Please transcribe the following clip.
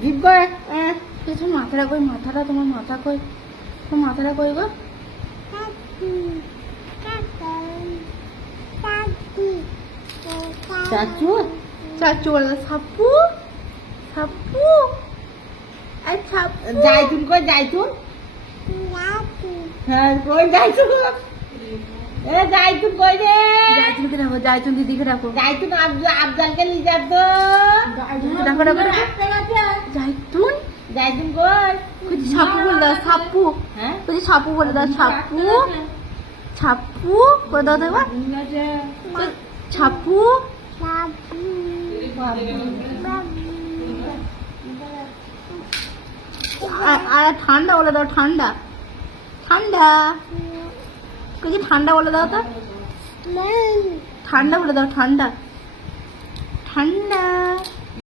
জিভ করে তোমার মাথাটা কই, মাথাটা তোমার মাথা কই, তোমার মাথাটা কই গো? চাচু চাচু বলে সাপু, সাপু, এই সাপু। জাইতুন কই, জাইতুন? হ্যাঁ কই জাইতুন? এ জাইতুন কই রে? জাইতুনকে ডাকো, জাইতুন দিদিকে ডাকো। জাইতুন আফজালকে নিয়ে যা তো। ডাকো ডাকো ডাকো। জাইতুন, জাইতুন কই? কুচি সাপু বলে দাও, সাপু। হ্যাঁ কুচি সাপু বলে দাও, সাপু, ছাপু বলে দাও দেখো। ছাপু, আর ঠান্ডা বলে দাও, ঠান্ডা, ঠান্ডা। কুচি ঠান্ডা বলে দাও তো, ঠান্ডা বলে দাও, ঠান্ডা, ঠান্ডা।